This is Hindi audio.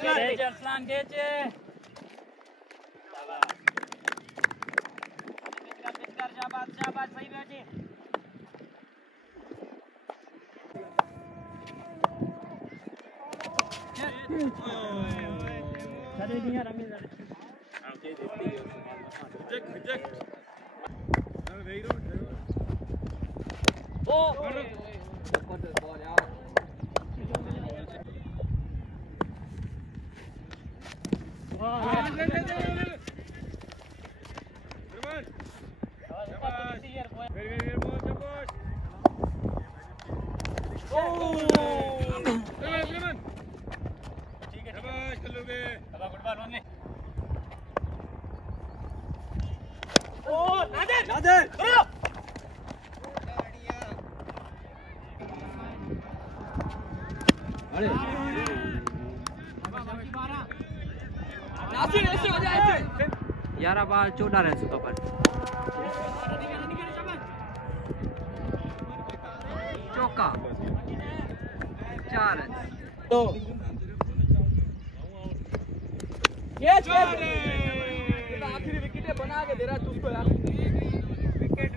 अरसलान खेचे शाबाश शाबाश सही बैठे चले दिया रमीज ओके देखते हैं रिजेक्ट वेरी गुड ओ बॉल यार यारा बाल 14 रन सुका पर चौका 4 रन तो ये आखिरी विकेट बना के दे रहा है तुझको यार विकेट